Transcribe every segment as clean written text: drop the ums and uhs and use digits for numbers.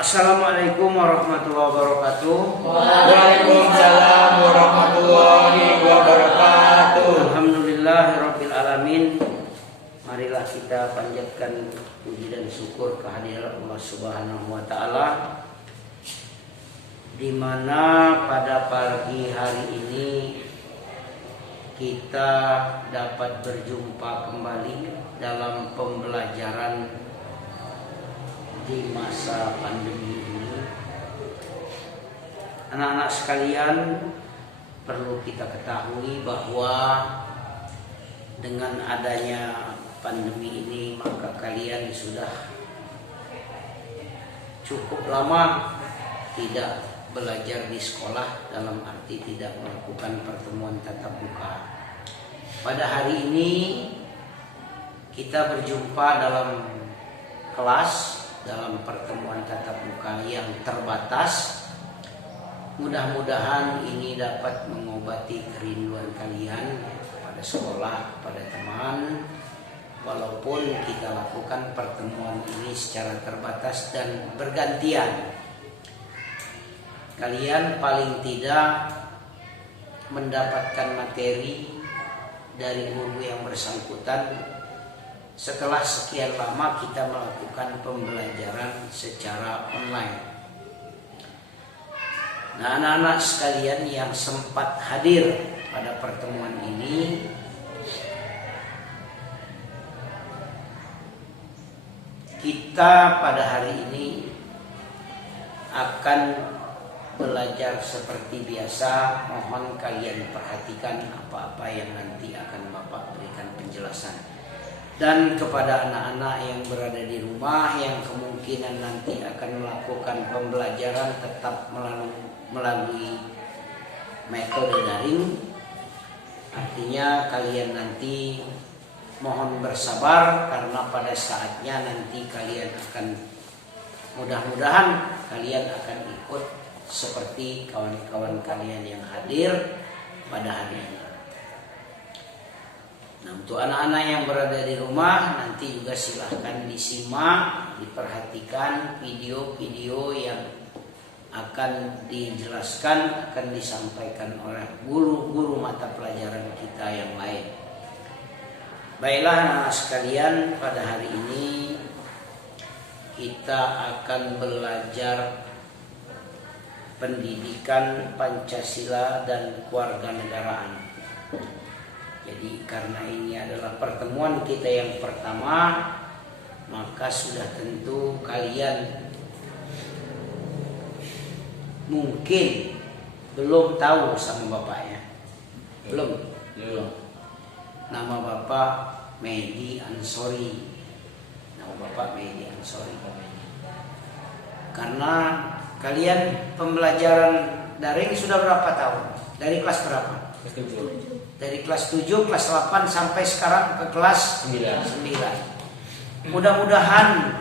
Assalamualaikum warahmatullahi wabarakatuh. Waalaikumsalam warahmatullahi wabarakatuh. Alhamdulillahirabbil alamin. Marilah kita panjatkan puji dan syukur kehadiran Allah Subhanahu wa taala, di mana pada pagi hari ini kita dapat berjumpa kembali dalam pembelajaran di masa pandemi ini. Anak-anak sekalian, perlu kita ketahui bahwa dengan adanya pandemi ini maka kalian sudah cukup lama tidak belajar di sekolah, dalam arti tidak melakukan pertemuan tatap muka. Pada hari ini kita berjumpa dalam kelas, dalam pertemuan tatap muka yang terbatas. Mudah-mudahan ini dapat mengobati kerinduan kalian pada sekolah, pada teman. Walaupun kita lakukan pertemuan ini secara terbatas dan bergantian, kalian paling tidak mendapatkan materi dari guru yang bersangkutan. Setelah sekian lama kita melakukan pembelajaran secara online. Nah, anak-anak sekalian yang sempat hadir pada pertemuan ini, kita pada hari ini akan belajar seperti biasa. Mohon kalian perhatikan apa-apa yang nanti akan Bapak berikan penjelasan. Dan kepada anak-anak yang berada di rumah yang kemungkinan nanti akan melakukan pembelajaran tetap melalui metode daring, artinya kalian nanti mohon bersabar, karena pada saatnya nanti kalian akan, mudah-mudahan kalian akan ikut seperti kawan-kawan kalian yang hadir pada hari ini. Nah, untuk anak-anak yang berada di rumah nanti juga silahkan disimak, diperhatikan video-video yang akan dijelaskan, akan disampaikan oleh guru-guru mata pelajaran kita yang lain. Baiklah anak-anak sekalian, pada hari ini kita akan belajar pendidikan Pancasila dan kewarganegaraan. Jadi karena ini adalah pertemuan kita yang pertama, maka sudah tentu kalian mungkin belum tahu sama bapaknya. Belum. Nama Bapak Mehdi Ansori. Nama Bapak Mehdi Ansori. Karena kalian pembelajaran daring sudah berapa tahun? Dari kelas berapa? Kelas 7. Dari kelas 7, kelas 8 sampai sekarang ke kelas 9. Mudah-mudahan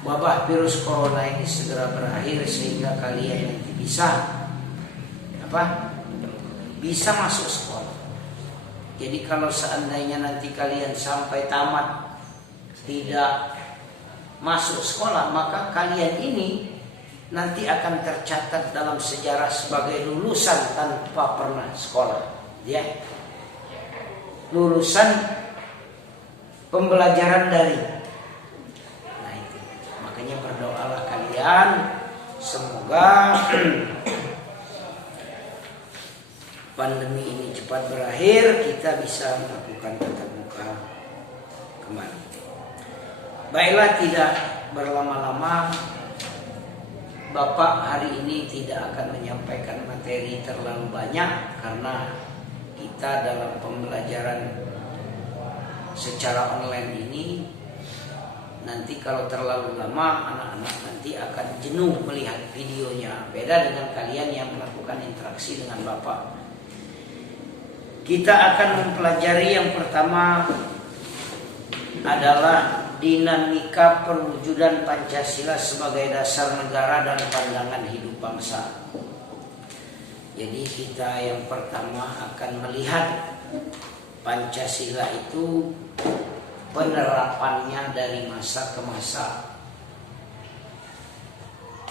wabah virus corona ini segera berakhir sehingga kalian nanti bisa masuk sekolah. Jadi kalau seandainya nanti kalian sampai tamat tidak masuk sekolah, maka kalian ini nanti akan tercatat dalam sejarah sebagai lulusan tanpa pernah sekolah, ya. Lulusan pembelajaran daring. Nah itu, makanya berdoalah kalian semoga pandemi ini cepat berakhir, kita bisa melakukan tatap muka kembali. Baiklah, tidak berlama-lama, Bapak hari ini tidak akan menyampaikan materi terlalu banyak, karena kita dalam pembelajaran secara online ini nanti kalau terlalu lama anak-anak nanti akan jenuh melihat videonya. Beda dengan kalian yang melakukan interaksi dengan Bapak. Kita akan mempelajari yang pertama adalah dinamika perwujudan Pancasila sebagai dasar negara dan pandangan hidup bangsa. Jadi kita yang pertama akan melihat Pancasila itu penerapannya dari masa ke masa.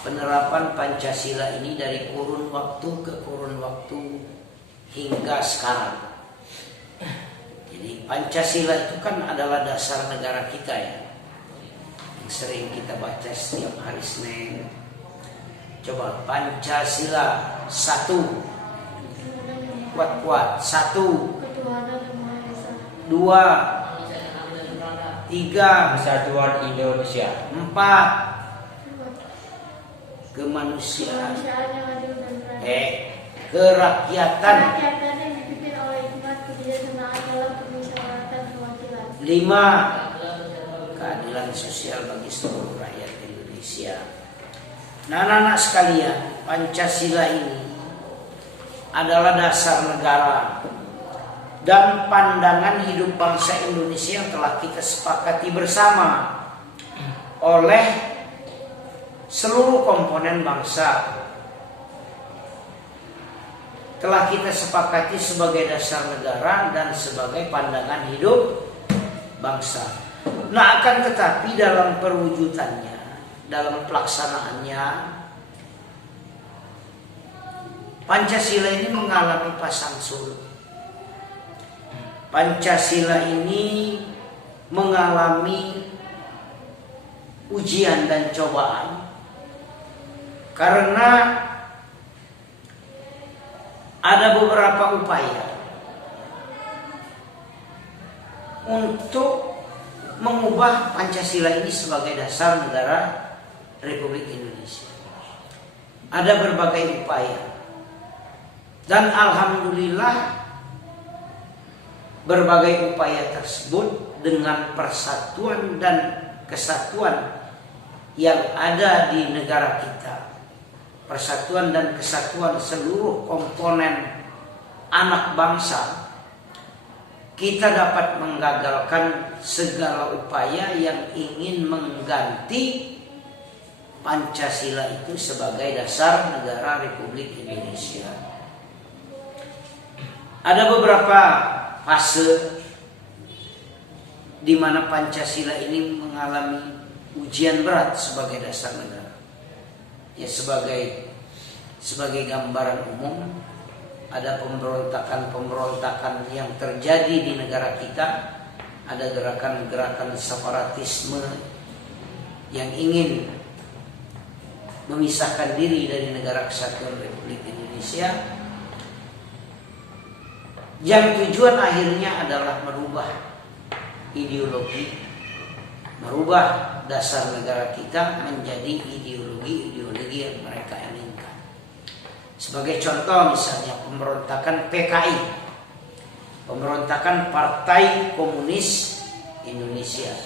penerapan Pancasila ini dari kurun waktu ke kurun waktu hingga sekarang. Jadi Pancasila itu kan adalah dasar negara kita ya, yang sering kita baca setiap hari Senin. Coba Pancasila, satu, kuat-kuat, satu, dua, tiga, Persatuan Indonesia. empat, kemanusiaan, kerakyatan, lima, keadilan sosial bagi seluruh rakyat Indonesia. Nah, anak-anak sekalian, Pancasila ini adalah dasar negara dan pandangan hidup bangsa Indonesia yang telah kita sepakati bersama oleh seluruh komponen bangsa. Telah kita sepakati sebagai dasar negara dan sebagai pandangan hidup bangsa. Nah, akan tetapi dalam perwujudannya, dalam pelaksanaannya, Pancasila ini mengalami pasang surut. Pancasila ini mengalami ujian dan cobaan karena ada beberapa upaya untuk mengubah Pancasila ini sebagai dasar negara Republik Indonesia. Ada berbagai upaya. Dan alhamdulillah berbagai upaya tersebut dengan persatuan dan kesatuan yang ada di negara kita, persatuan dan kesatuan seluruh komponen anak bangsa, kita dapat menggagalkan segala upaya yang ingin mengganti Pancasila itu sebagai dasar negara Republik Indonesia. Ada beberapa fase di mana Pancasila ini mengalami ujian berat sebagai dasar negara. Ya, sebagai gambaran umum, ada pemberontakan yang terjadi di negara kita, ada gerakan-gerakan separatisme yang ingin memisahkan diri dari negara kesatuan Republik Indonesia, yang tujuan akhirnya adalah merubah ideologi, merubah dasar negara kita menjadi ideologi yang mereka inginkan. Sebagai contoh misalnya pemberontakan PKI, pemberontakan Partai Komunis Indonesia.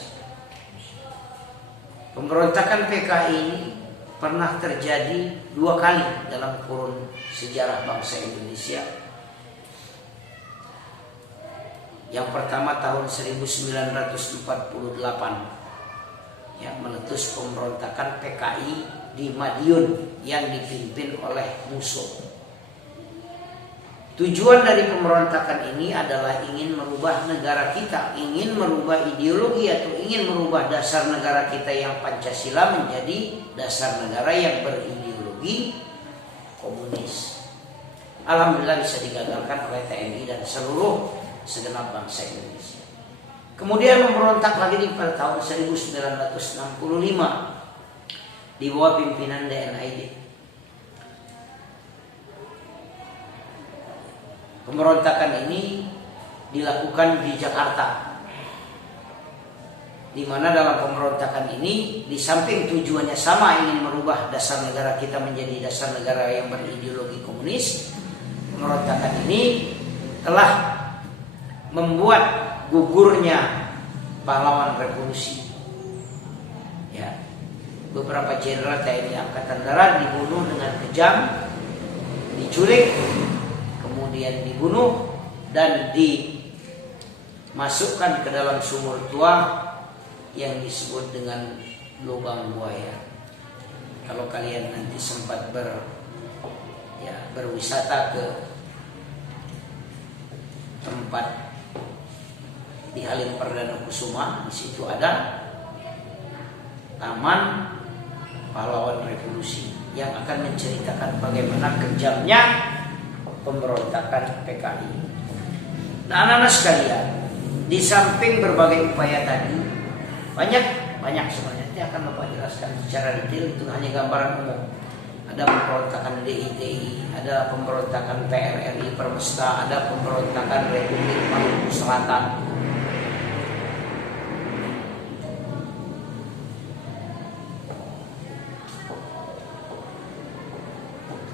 Pemberontakan PKI ini pernah terjadi 2 kali dalam kurun sejarah bangsa Indonesia. Yang pertama tahun 1948, ya, meletus pemberontakan PKI di Madiun yang dipimpin oleh musuh. Tujuan dari pemberontakan ini adalah ingin merubah negara kita, ingin merubah ideologi atau ingin merubah dasar negara kita yang Pancasila menjadi dasar negara yang berideologi komunis. Alhamdulillah bisa digagalkan oleh TNI dan seluruh segenap bangsa Indonesia. Kemudian memberontak lagi pada tahun 1965 di bawah pimpinan DNID. Pemberontakan ini dilakukan di Jakarta, di mana dalam pemberontakan ini di samping tujuannya sama, ingin merubah dasar negara kita menjadi dasar negara yang berideologi komunis, pemberontakan ini telah membuat gugurnya pahlawan revolusi. Ya, beberapa jenderal TNI Angkatan Darat dibunuh dengan kejam, diculik, kemudian dibunuh dan dimasukkan ke dalam sumur tua yang disebut dengan lubang buaya. Kalau kalian nanti sempat berwisata ke tempat di Halim Perdana Kusuma, di situ ada taman pahlawan revolusi yang akan menceritakan bagaimana kejamnya pemberontakan PKI. Nah, anak-anak sekalian, di samping berbagai upaya tadi, banyak sebenarnya. Nanti akan Bapak jelaskan secara detail, itu hanya gambaran umum. Ada pemberontakan DITI, ada pemberontakan PRRI Permesta, ada pemberontakan Republik Maluku Selatan.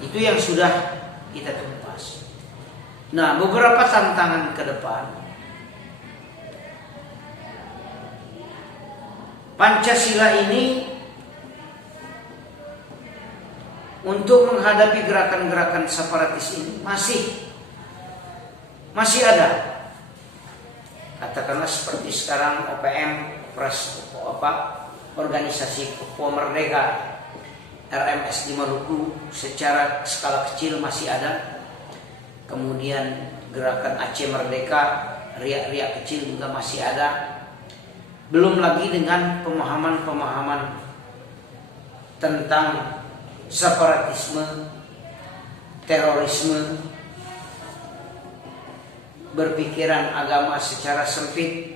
Itu yang sudah kita tumpas. Nah, beberapa tantangan ke depan. Pancasila ini untuk menghadapi gerakan-gerakan separatis ini masih ada. Katakanlah seperti sekarang OPM, organisasi Papua Merdeka, RMS di Maluku secara skala kecil masih ada. Kemudian gerakan Aceh Merdeka, riak-riak kecil juga masih ada. Belum lagi dengan pemahaman-pemahaman tentang separatisme, terorisme, berpikiran agama secara sempit,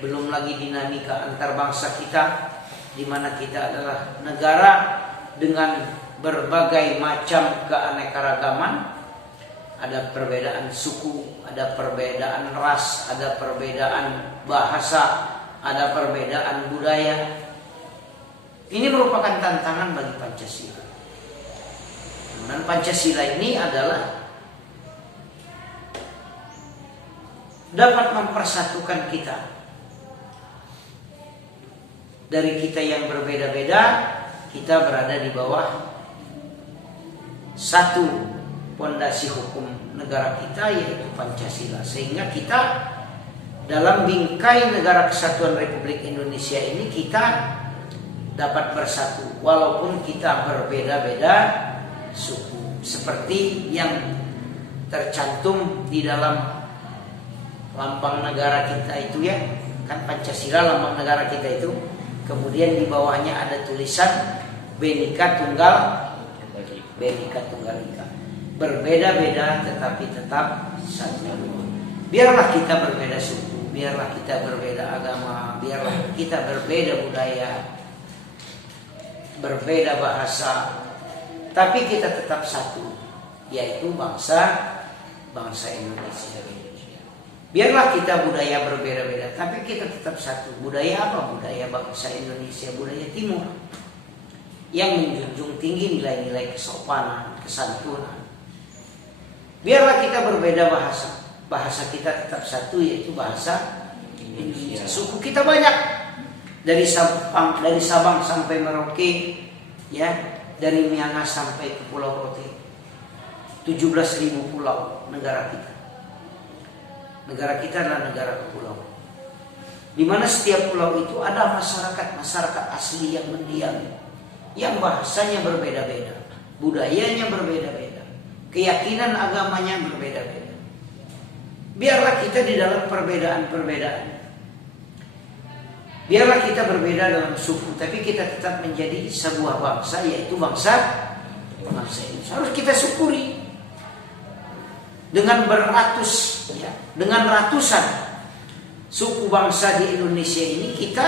belum lagi dinamika antar bangsa kita, di mana kita adalah negara dengan berbagai macam keanekaragaman. Ada perbedaan suku, ada perbedaan ras, ada perbedaan bahasa, ada perbedaan budaya. Ini merupakan tantangan bagi Pancasila. Dan Pancasila ini adalah dapat mempersatukan kita. Dari kita yang berbeda-beda, kita berada di bawah satu pondasi hukum negara kita, yaitu Pancasila. Sehingga kita dalam bingkai negara kesatuan Republik Indonesia ini kita dapat bersatu walaupun kita berbeda-beda suku, seperti yang tercantum di dalam lambang negara kita itu, ya kan, Pancasila lambang negara kita itu. Kemudian di bawahnya ada tulisan Bhinneka Tunggal Ika, berbeda-beda tetapi tetap satu. Biarlah kita berbeda suku, biarlah kita berbeda agama, biarlah kita berbeda budaya, berbeda bahasa, tapi kita tetap satu, yaitu bangsa Indonesia. Biarlah kita budaya berbeda-beda, tapi kita tetap satu. Budaya apa? Budaya bangsa Indonesia, budaya Timur, yang menjunjung tinggi nilai-nilai kesopanan, kesantunan. Biarlah kita berbeda bahasa kita tetap satu, yaitu bahasa Indonesia. Suku kita banyak, dari Sabang sampai Merauke, ya, dari Miangas sampai ke Pulau Rote. 17.000 pulau negara kita. Negara kita adalah negara kepulauan, di mana setiap pulau itu ada masyarakat asli yang mendiami, yang bahasanya berbeda-beda, budayanya berbeda-beda, keyakinan agamanya berbeda-beda. Biarlah kita di dalam perbedaan-perbedaan, biarlah kita berbeda dalam suku, tapi kita tetap menjadi sebuah bangsa, yaitu bangsa Indonesia. Harus kita syukuri. Dengan dengan ratusan suku bangsa di Indonesia ini, kita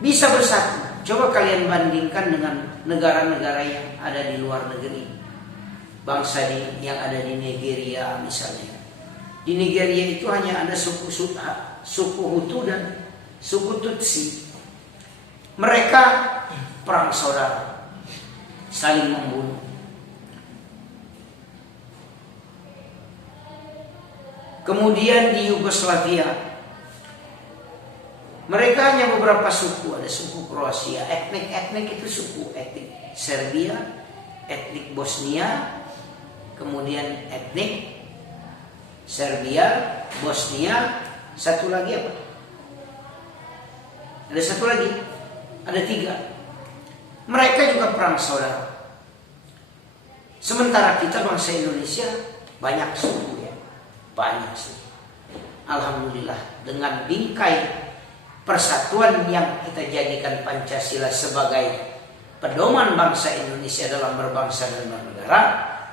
bisa bersatu. Coba kalian bandingkan dengan negara-negara yang ada di luar negeri. Bangsa yang ada di Nigeria misalnya. Di Nigeria itu hanya ada suku Hutu dan suku Tutsi. Mereka perang saudara, saling membunuh. Kemudian di Yugoslavia, mereka hanya beberapa suku. Ada suku Kroasia, etnik itu suku, etnik Serbia, etnik Bosnia, kemudian etnik Serbia, Bosnia, satu lagi apa? Ada satu lagi, ada 3. Mereka juga perang saudara. Sementara kita bangsa Indonesia banyak suku, ya, banyak suku. Alhamdulillah, dengan bingkai persatuan yang kita jadikan Pancasila sebagai pedoman bangsa Indonesia dalam berbangsa dan bernegara,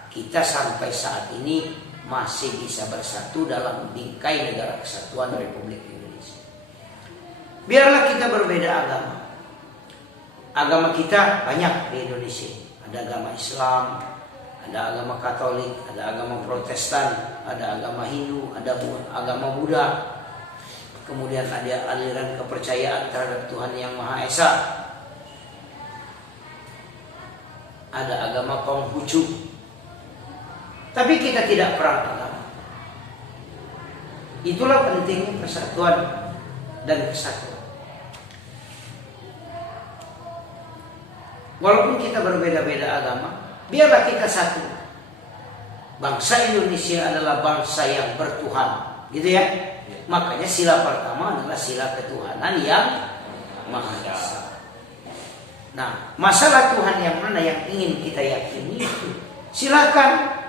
kita sampai saat ini masih bisa bersatu dalam bingkai negara kesatuan Republik Indonesia. Biarlah kita berbeda agama. Agama kita banyak di Indonesia. Ada agama Islam, ada agama Katolik, ada agama Protestan, ada agama Hindu, ada agama Buddha. Kemudian ada aliran kepercayaan terhadap Tuhan Yang Maha Esa. Ada agama Konghucu. Tapi kita tidak perang agama. Itulah pentingnya persatuan dan kesatuan. Walaupun kita berbeda-beda agama, biarlah kita satu. Bangsa Indonesia adalah bangsa yang bertuhan, gitu ya. Makanya sila pertama adalah sila ketuhanan yang Maha Esa. Nah, masalah Tuhan yang mana yang ingin kita yakini, silakan.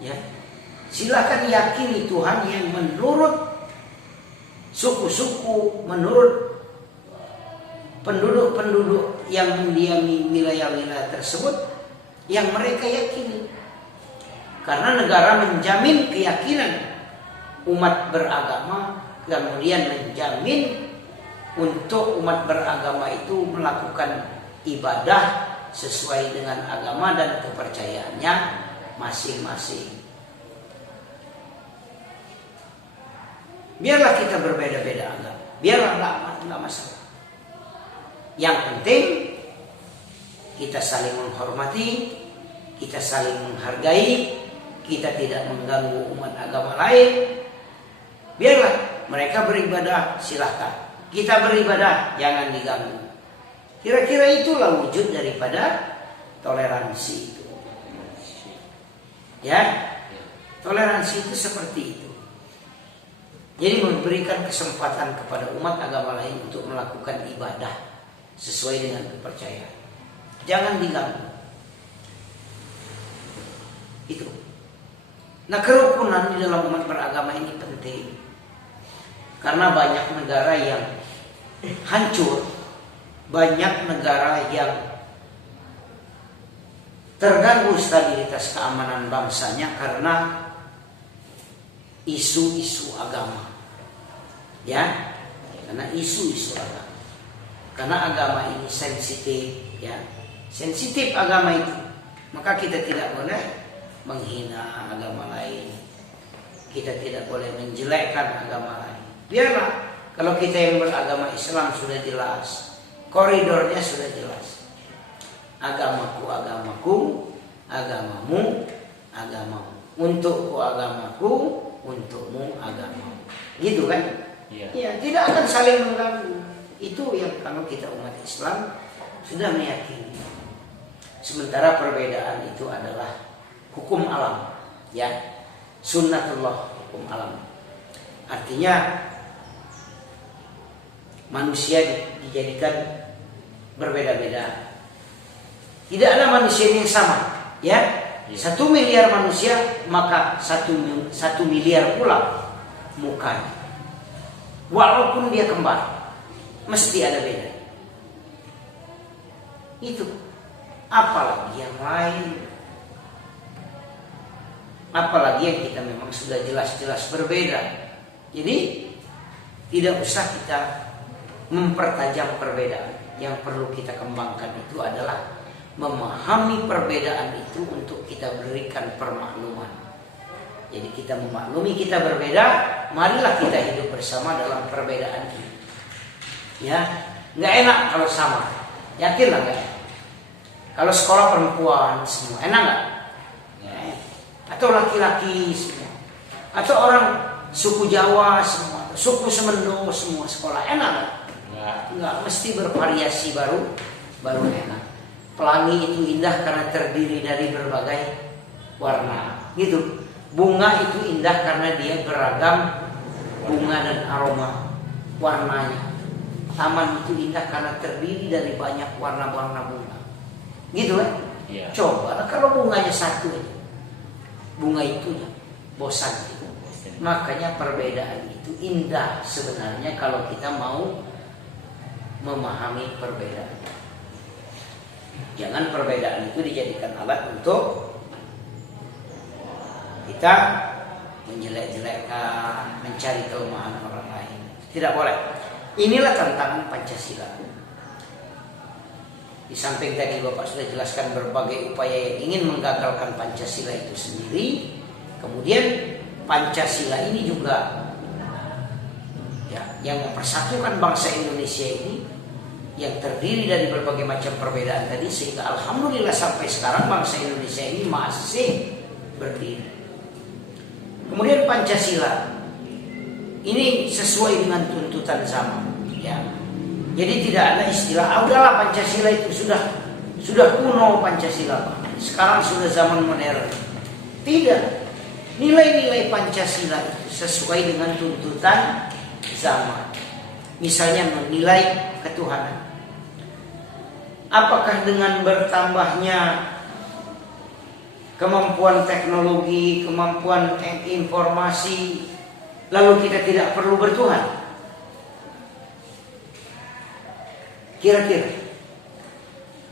Ya, silakan yakini Tuhan yang menurut suku-suku, menurut penduduk-penduduk yang mendiami wilayah-wilayah tersebut yang mereka yakini. Karena negara menjamin keyakinan umat beragama, kemudian menjamin untuk umat beragama itu melakukan ibadah sesuai dengan agama dan kepercayaannya masing-masing. Biarlah kita berbeda-beda agama, biarlah nggak masalah. Yang penting kita saling menghormati, kita saling menghargai, kita tidak mengganggu umat agama lain. Biarlah mereka beribadah, silahkan. Kita beribadah, jangan diganggu. Kira-kira itulah wujud daripada toleransi itu. Ya, toleransi itu seperti itu. Jadi memberikan kesempatan kepada umat agama lain untuk melakukan ibadah sesuai dengan kepercayaan. Jangan diganggu. Itu. Nah, kerukunan di dalam umat beragama ini penting. Karena banyak negara yang hancur, banyak negara yang terganggu stabilitas keamanan bangsanya karena isu-isu agama. Ya, karena isu-isu agama. Karena agama ini sensitif, ya, sensitif agama itu, maka kita tidak boleh menghina agama lain, kita tidak boleh menjelekkan agama lain. Biarlah, kalau kita yang beragama Islam sudah jelas, koridornya sudah jelas. Agamaku agamaku, agamamu agamamu, untukku agamaku, untukmu agamamu. Gitu kan? Ya, tidak akan saling mengganggu. Itu yang kalau kita umat Islam sudah meyakini. Sementara perbedaan itu adalah hukum alam, ya, sunnatullah, hukum alam. Artinya manusia dijadikan berbeda-beda. Tidak ada manusia yang sama, ya. 1 miliar manusia, maka 1 miliar pula mukanya. Walaupun dia kembar, mesti ada beda. Itu. Apalagi yang lain. Apalagi yang kita memang sudah jelas-jelas berbeda. Jadi tidak usah kita mempertajam perbedaan. Yang perlu kita kembangkan itu adalah memahami perbedaan itu untuk kita berikan permakluman. Jadi kita memaklumi kita berbeda, marilah kita hidup bersama dalam perbedaan ini. Ya, nggak enak kalau sama. Yakinlah nggak enak. Kalau sekolah perempuan semua enak nggak? Ya. Atau laki-laki semua, atau orang suku Jawa semua, atau suku Semendo semua sekolah enak nggak? Nggak, mesti bervariasi baru enak. Pelangi itu indah karena terdiri dari berbagai warna, gitu. Bunga itu indah karena dia beragam bunga dan aroma warnanya. Taman itu indah karena terdiri dari banyak warna-warna bunga. Gitu kan? Ya. Coba kalau bunganya satu aja, bunga itunya bosan gitu. Makanya perbedaan itu indah sebenarnya kalau kita mau memahami perbedaan. Jangan perbedaan itu dijadikan alat untuk kita menjelek-jelekkan, mencari kelemahan orang lain. Tidak boleh. Inilah tantangan Pancasila. Di samping tadi Bapak sudah jelaskan berbagai upaya yang ingin menggagalkan Pancasila itu sendiri, kemudian Pancasila ini juga ya, yang mempersatukan bangsa Indonesia ini, yang terdiri dari berbagai macam perbedaan tadi, sehingga alhamdulillah sampai sekarang bangsa Indonesia ini masih berdiri. Kemudian Pancasila ini sesuai dengan tuntutan zaman, ya. Jadi tidak ada istilah, udahlah Pancasila itu sudah kuno Pancasila, sekarang sudah zaman modern. Tidak. Nilai-nilai Pancasila itu sesuai dengan tuntutan zaman. Misalnya menilai ketuhanan. Apakah dengan bertambahnya kemampuan teknologi, kemampuan informasi, lalu kita tidak perlu bertuhan? Kira-kira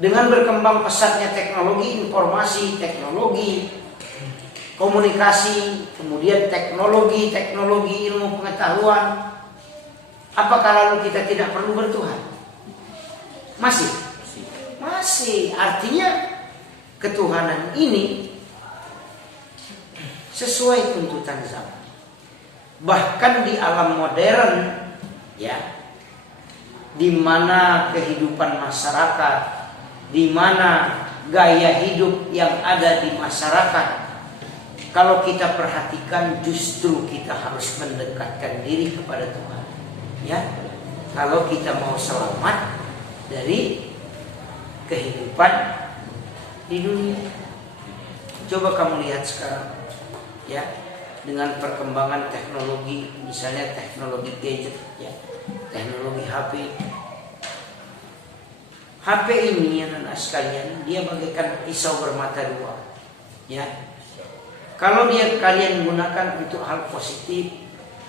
dengan berkembang pesatnya teknologi, informasi, teknologi, komunikasi, kemudian teknologi ilmu pengetahuan, apakah lalu kita tidak perlu bertuhan? Masih. Artinya ketuhanan ini sesuai tuntutan zaman. Bahkan di alam modern, ya, di mana kehidupan masyarakat, di mana gaya hidup yang ada di masyarakat, kalau kita perhatikan justru kita harus mendekatkan diri kepada Tuhan, ya. Kalau kita mau selamat dari kehidupan di dunia. Coba kamu lihat sekarang, ya, dengan perkembangan teknologi, misalnya teknologi gadget, ya, teknologi HP. HP ini anak-anak sekalian, dia bagaikan pisau bermata dua, ya. Kalau kalian gunakan untuk hal positif,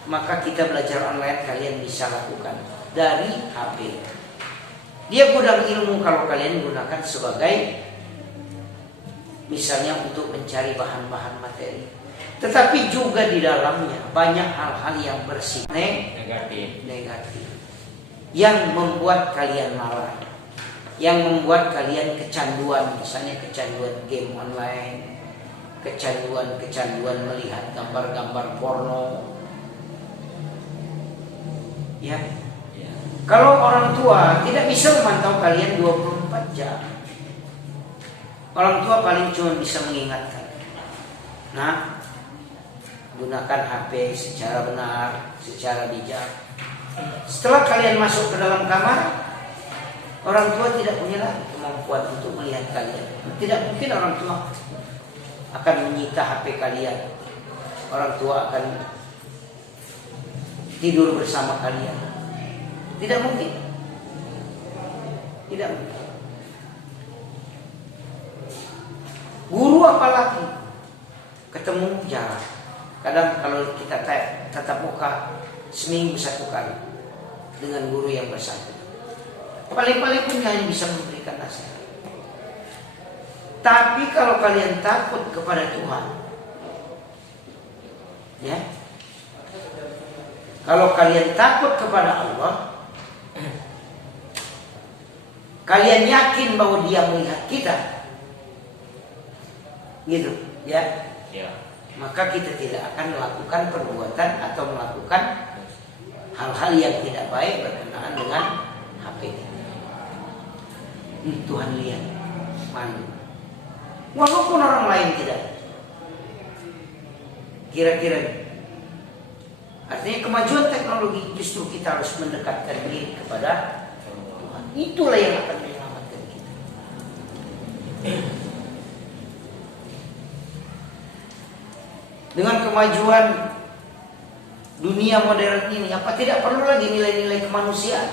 maka kita belajar online kalian bisa lakukan dari HP. Dia gudang ilmu kalau kalian gunakan sebagai misalnya untuk mencari bahan-bahan materi. Tetapi juga di dalamnya banyak hal-hal yang bersifat negatif. Yang membuat kalian lalai. Yang membuat kalian kecanduan, misalnya kecanduan game online, kecanduan melihat gambar-gambar porno. Ya. Kalau orang tua tidak bisa memantau kalian 24 jam. Orang tua paling cuma bisa mengingatkan. Nah, gunakan HP secara benar, secara bijak. Setelah kalian masuk ke dalam kamar, orang tua tidak punya lagi kemampuan untuk melihat kalian. Tidak mungkin orang tua akan menyita HP kalian. Orang tua akan tidur bersama kalian. Tidak mungkin. Tidak mungkin. Guru apalagi ketemu jarang. Kadang kalau kita tatap muka seminggu 1 kali dengan guru yang bersangkutan. Paling-paling pun hanya bisa memberikan nasihat. Tapi kalau kalian takut kepada Tuhan, ya, kalau kalian takut kepada Allah, kalian yakin bahwa Dia melihat kita, gitu, ya. Maka kita tidak akan melakukan perbuatan atau melakukan hal-hal yang tidak baik berkenaan dengan HP. Tuhan lihat, malu. Walaupun orang lain tidak. Kira-kira. Artinya kemajuan teknologi justru kita harus mendekatkan diri kepada Tuhan. Itulah yang akan menyelamatkan kita. Dengan kemajuan dunia modern ini, apa tidak perlu lagi nilai-nilai kemanusiaan?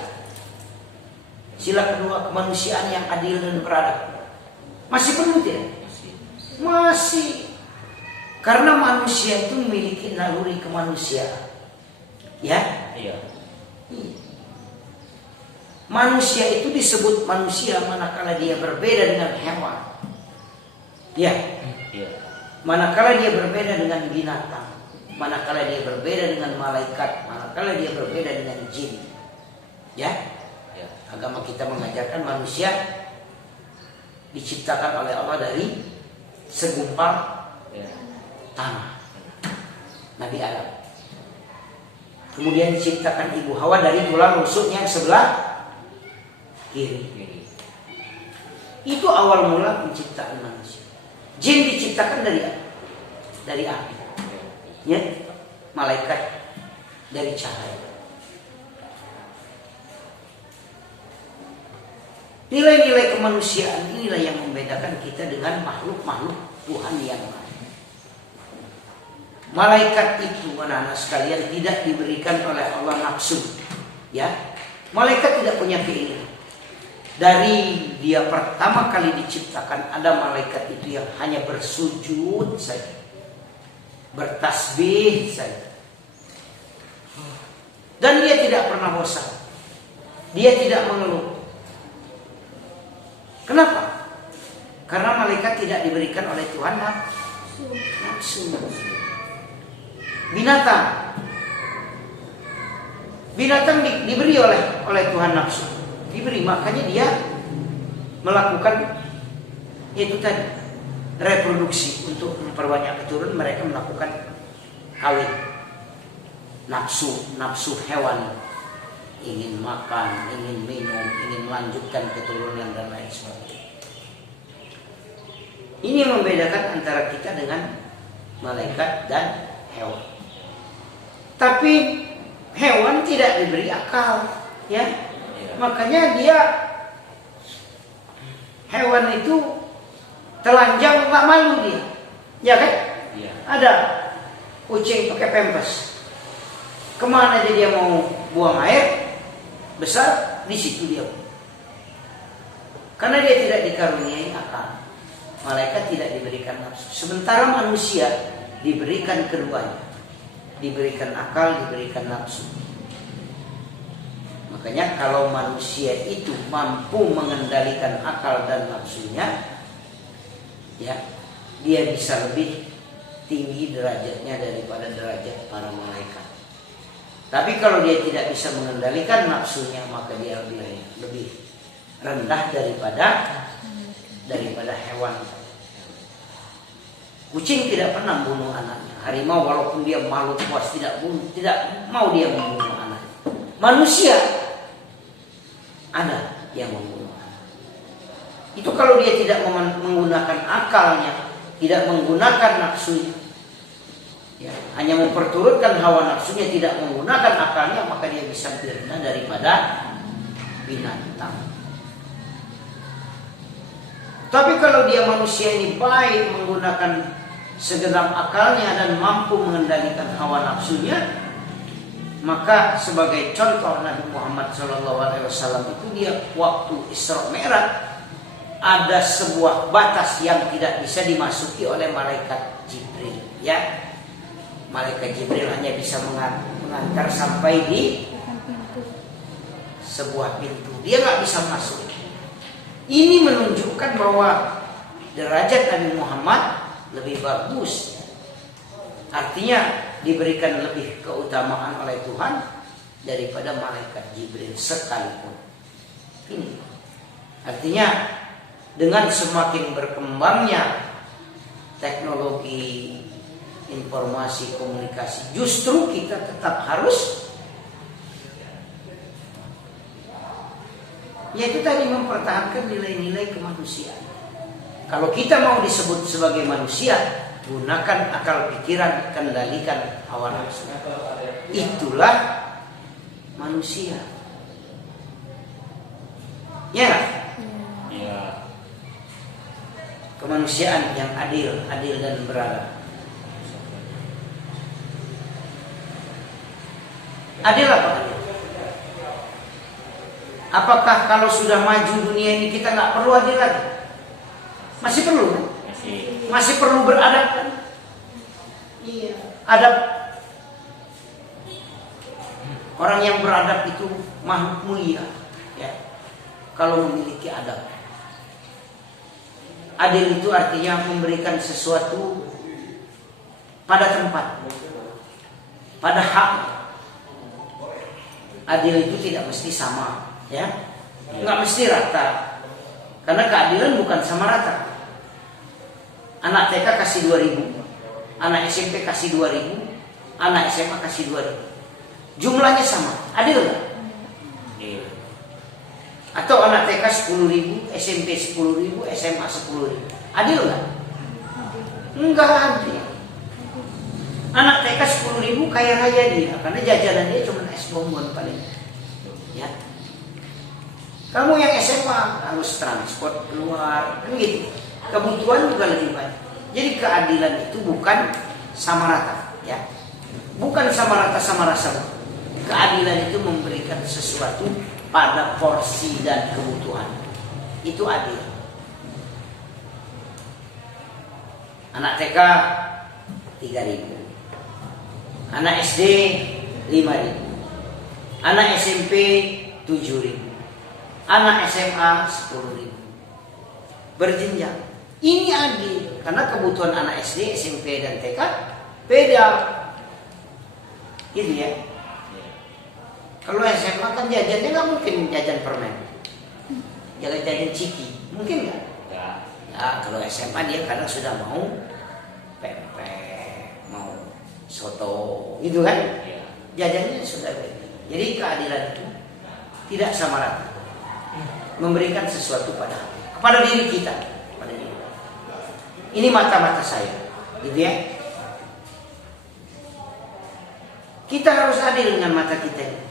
Sila kedua, kemanusiaan yang adil dan beradab. Masih perlu tidak? Masih. Karena manusia itu memiliki naluri kemanusiaan. Ya? Iya. manusia itu disebut manusia manakala dia berbeda dengan hewan. Ya, Iya. manakala dia berbeda dengan binatang, manakala dia berbeda dengan malaikat, manakala dia berbeda dengan jin. Ya, Iya. agama kita mengajarkan manusia diciptakan oleh Allah dari segumpal Iya. tanah, Nabi Adam. Kemudian diciptakan ibu Hawa dari tulang rusuk yang sebelah kiri. Gini. Itu awal mula penciptaan manusia. Jin diciptakan dari api, ya. Malaikat dari cahaya. Nilai-nilai kemanusiaan inilah yang membedakan kita dengan makhluk-makhluk Tuhan yang lain. Malaikat itu, anak-anak sekalian, tidak diberikan oleh Allah nafsu, ya. Malaikat tidak punya keinginan. Dari dia pertama kali diciptakan, ada malaikat itu yang hanya bersujud saja, bertasbih saja, dan dia tidak pernah bosan. Dia tidak mengeluh. Kenapa? Karena malaikat tidak diberikan oleh Tuhan nafsu. Binatang diberi oleh Tuhan nafsu, diberi, makanya dia melakukan itu tadi, reproduksi untuk memperbanyak keturunan. Mereka melakukan kawin, nafsu hewani, ingin makan, ingin minum, ingin melanjutkan keturunan dan lain sebagainya. Ini yang membedakan antara kita dengan malaikat dan hewan. Tapi hewan tidak diberi akal, ya. Makanya hewan itu telanjang, nggak malu dia, ya kan? Iya. Ada kucing pakai pempes, kemana aja dia mau buang air besar, di situ dia. Karena dia tidak dikaruniai akal. Malaikat tidak diberikan nafsu. Sementara manusia diberikan keduanya, diberikan akal, diberikan nafsu. Makanya kalau manusia itu mampu mengendalikan akal dan nafsunya, ya, dia bisa lebih tinggi derajatnya daripada derajat para malaikat. Tapi kalau dia tidak bisa mengendalikan nafsunya, maka dia lebih rendah daripada hewan. Kucing tidak pernah membunuh anaknya. Harimau walaupun dia malu puas tidak mau dia membunuh anaknya. Manusia ada yang membunuh anak. Itu kalau dia tidak menggunakan akalnya, tidak menggunakan nafsunya, ya, hanya memperturutkan hawa nafsunya, tidak menggunakan akalnya, maka dia bisa lebih rendah daripada binatang. Tapi kalau dia manusia ini baik menggunakan segenap akalnya dan mampu mengendalikan hawa nafsunya, maka sebagai contoh Nabi Muhammad SAW itu dia waktu Isra Mi'raj ada sebuah batas yang tidak bisa dimasuki oleh malaikat Jibril, ya. Malaikat Jibril hanya bisa mengantar sampai di sebuah pintu, dia nggak bisa masuk. Ini menunjukkan bahwa derajat Nabi Muhammad lebih bagus. Artinya diberikan lebih keutamaan oleh Tuhan daripada malaikat Jibril sekalipun. Ini artinya dengan semakin berkembangnya teknologi informasi komunikasi, justru kita tetap harus, yaitu tadi, mempertahankan nilai-nilai kemanusiaan. Kalau kita mau disebut sebagai manusia, gunakan akal pikiran, kendalikan hawa nafsu. Itulah manusia. Ya, Iya. kemanusiaan yang adil dan beradab. Adil apa adil? Apakah kalau sudah maju dunia ini kita nggak perlu adil lagi? Masih perlu kan? Masih perlu beradab kan? Iya. Adab. Orang yang beradab itu makhluk mulia. Ya, kalau memiliki adab. Adil itu artinya memberikan sesuatu pada tempat, pada hak. Adil itu tidak mesti sama, ya, nggak mesti rata. Karena keadilan bukan sama rata. Anak TK kasih 2.000, anak SMP kasih 2.000, anak SMA kasih 2.000. Jumlahnya sama, adil nggak? Iya. Atau anak TK 10.000, SMP 10.000, SMA 10.000. Adil nggak? Enggak adil. Anak TK 10.000 kaya raya dia, karena jajanan dia cuma es bonbon paling. Ya. Kamu yang SMA harus transport keluar, kan gitu. Kebutuhan juga lebih banyak. Jadi keadilan itu bukan sama rata, ya. Bukan sama rata sama rasa. Keadilan itu memberikan sesuatu pada porsi dan kebutuhan. Itu adil. Anak TK 3.000, anak SD 5.000, anak SMP 7.000, anak SMA 10.000. Berjenjang. Ini adil karena kebutuhan anak SD, SMP dan TK beda. Gitu ya. Kalau SMA kan jajannya nggak mungkin jajan permen, jajan ciki, mungkin nggak? Ya, kalau SMA dia kadang sudah mau pempek, mau soto, gitu kan? Jajannya sudah beda. Jadi keadilan itu tidak sama rata, memberikan sesuatu kepada diri kita, pada diri. Ini mata-mata saya, gitu ya. Kita harus adil dengan mata kita ini.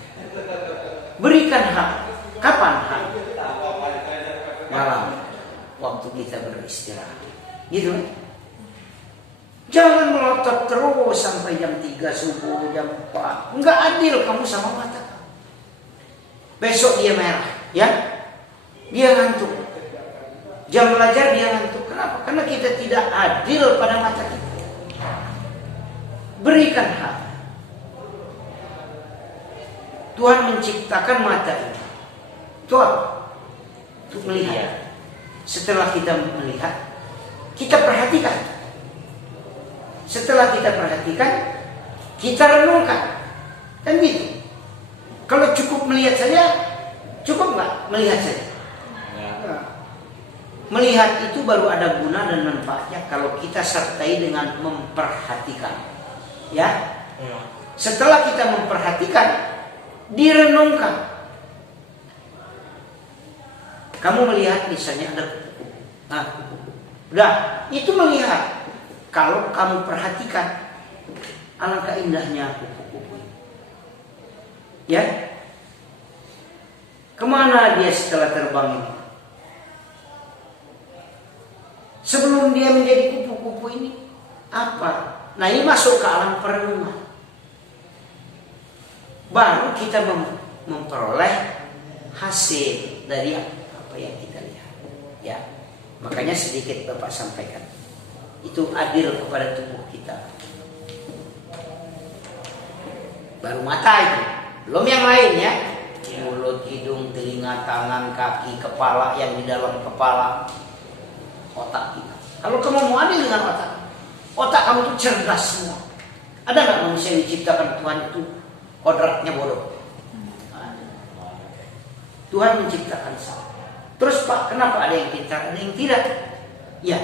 Berikan hak. Kapan hak? Malam, waktu kita beristirahat. Gitu kan? Jangan melotot terus sampai jam 3 subuh, jam 4. Enggak adil kamu sama mata. Besok dia merah, ya? Dia ngantuk. Jam belajar dia ngantuk. Kenapa? Karena kita tidak adil pada mata kita. Berikan hak. Tuhan menciptakan mata ini. Tuhan untuk melihat. Setelah kita melihat, kita perhatikan. Setelah kita perhatikan, kita renungkan. Dan gitu. Kalau cukup melihat saja, cukup nggak melihat saja? Ya. Melihat itu baru ada guna dan manfaatnya kalau kita sertai dengan memperhatikan. Ya. Setelah kita memperhatikan, direnungkan. Kamu melihat misalnya ada kupu-kupu. Nah, udah, itu melihat. Kalau kamu perhatikan, alangkah indahnya kupu-kupu. Ya, kemana dia setelah terbang ini? Sebelum dia menjadi kupu-kupu ini, apa? Nah, ini masuk ke alam perenungan. Baru kita memperoleh hasil dari apa yang kita lihat. Ya, makanya sedikit Bapak sampaikan. Itu adil kepada tubuh kita. Baru mata itu, belum yang lain ya. Mulut, hidung, telinga, tangan, kaki, kepala yang di dalam kepala, otak kita. Kalau kamu mau adil dengan otak kamu itu cerdas semua. Ada nggak manusia yang diciptakan Tuhan itu kodratnya bodoh? Tuhan menciptakan salah. Terus Pak, kenapa ada yang pintar, ada yang tidak? Ya.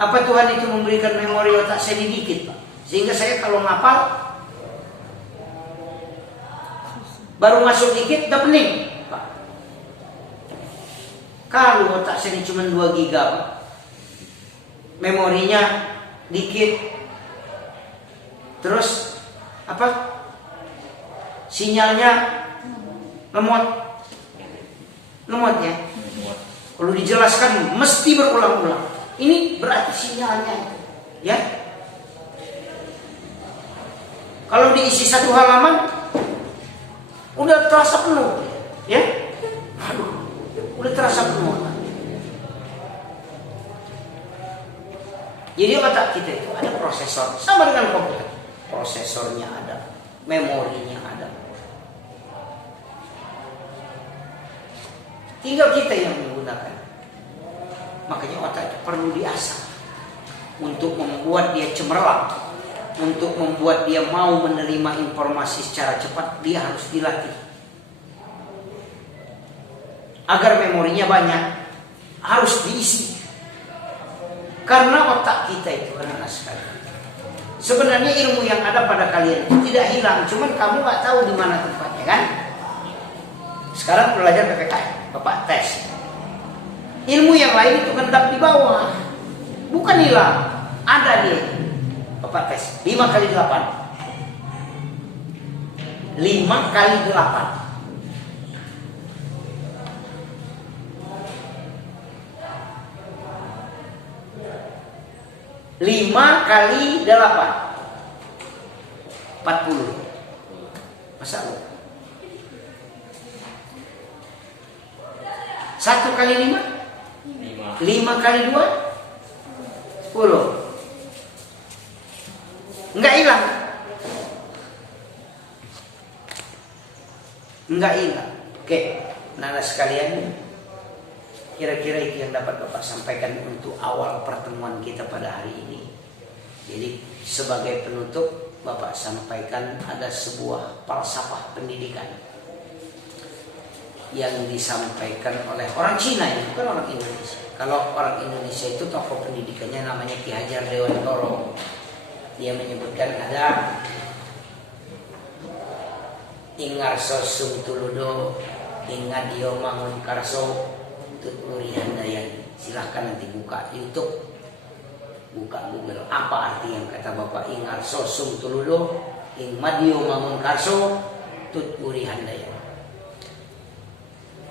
Apa Tuhan itu memberikan memori otak saya dikit, Pak? Sehingga saya kalau ngapal baru masuk dikit udah pening, Pak. Kalau otak saya ini cuma 2 giga, Pak. Memorinya dikit. Terus apa? Sinyalnya lemot ya. Kalau dijelaskan mesti berulang-ulang. Ini berarti sinyalnya, ya. Kalau diisi 1 halaman, udah terasa penuh, ya. Aduh, udah terasa penuh. Jadi otak kita itu ada prosesor, sama dengan komputer. Prosesornya ada, memorinya ada. Tinggal kita yang menggunakan. Makanya otak itu perlu diasah untuk membuat dia cemerlang, untuk membuat dia mau menerima informasi secara cepat. Dia harus dilatih agar memorinya banyak, harus diisi. Karena otak kita itu anak-anak sekalian, sebenarnya ilmu yang ada pada kalian itu tidak hilang, cuman kamu gak tahu di mana tempatnya kan. Sekarang belajar PPKN, Bapak tes. Ilmu yang lain itu hendak di bawah, bukan hilang, ada dia. Bapak tes 5 kali 8, 5 kali 8, 5 kali 8 40. Masa lu 1 kali 5, 5 kali 2 10. Enggak hilang. Enggak hilang. Oke, nana sekalian, kira-kira itu yang dapat Bapak sampaikan untuk awal pertemuan kita pada hari ini. Jadi sebagai penutup, Bapak sampaikan ada sebuah falsafah pendidikan yang disampaikan oleh orang Cina, ini bukan orang Indonesia. Kalau orang Indonesia itu tokoh pendidikannya namanya Ki Hajar Dewantoro. Dia menyebutkan ada Ingarso Sumtuludo, Ingadio Mangun Karso, Tuturi Handayani. Silahkan nanti buka YouTube, buka Google, apa arti yang kata Bapak Ingarso Sumtuludo, Ingmadio Mangun Karso, Tuturi Handayani.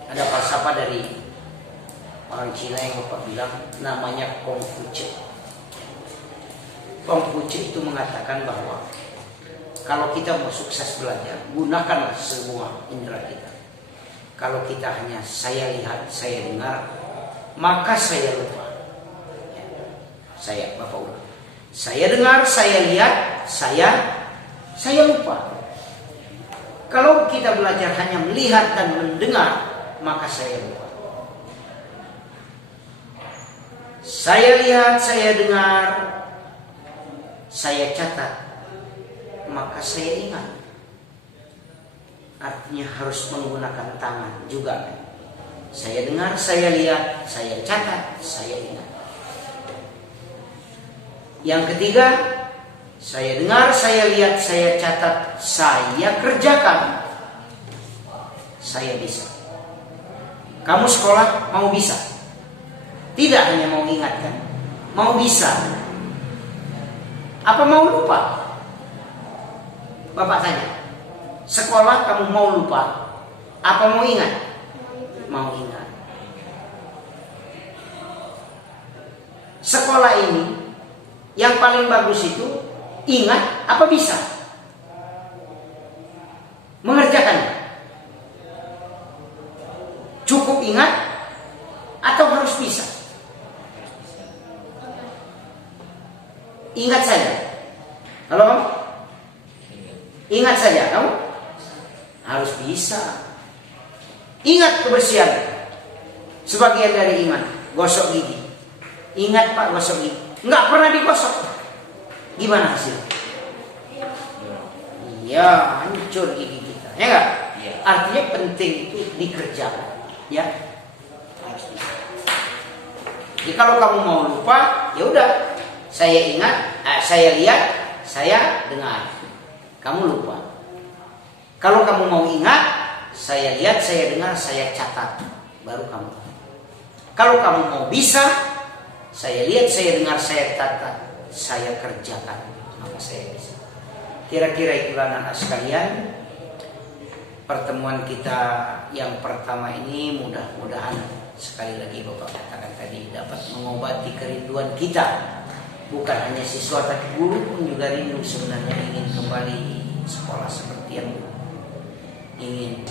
Ada falsafah dari orang Cina yang Bapak bilang namanya Konghucu. Konghucu itu mengatakan bahwa kalau kita mau sukses belajar, gunakanlah semua indera kita. Kalau kita hanya saya lihat, saya dengar, maka saya lupa. Ya. Saya, Bapak ulang. Saya dengar, saya lihat, saya lupa. Kalau kita belajar hanya melihat dan mendengar, maka saya lupa. Saya lihat, saya dengar, saya catat, maka saya ingat. Artinya harus menggunakan tangan juga. Saya dengar, saya lihat, saya catat, saya ingat. Yang ketiga, saya dengar, saya lihat, saya catat, saya kerjakan, saya bisa. Kamu sekolah mau bisa? Tidak hanya mau ingatkan, mau bisa. Apa mau lupa? Bapak tanya, sekolah kamu mau lupa? Apa mau ingat? Mau ingat. Sekolah ini yang paling bagus itu ingat apa bisa? Mengerjakan. Cukup ingat atau harus bisa? Ingat saja. Halo kamu? Ingat saja kamu? Harus bisa. Ingat kebersihan. Sebagian dari iman. Gosok gigi. Ingat Pak gosok gigi. Enggak pernah digosok. Gimana hasilnya? Iya, hancur gigi kita. Ya enggak? Iya. Artinya penting itu dikerjakan. Ya, harus bisa. Jadi kalau kamu mau lupa, ya udah. Saya ingat, saya lihat, saya dengar. Kamu lupa. Kalau kamu mau ingat, saya lihat, saya dengar, saya catat, baru kamu. Kalau kamu mau bisa, saya lihat, saya dengar, saya catat, saya kerjakan, maka saya bisa. Kira-kira itulah anak sekalian, pertemuan kita yang pertama ini mudah-mudahan sekali lagi Bapak katakan tadi dapat mengobati kerinduan kita. Bukan hanya siswa tapi guru pun juga rindu sebenarnya ingin kembali sekolah seperti yang ingin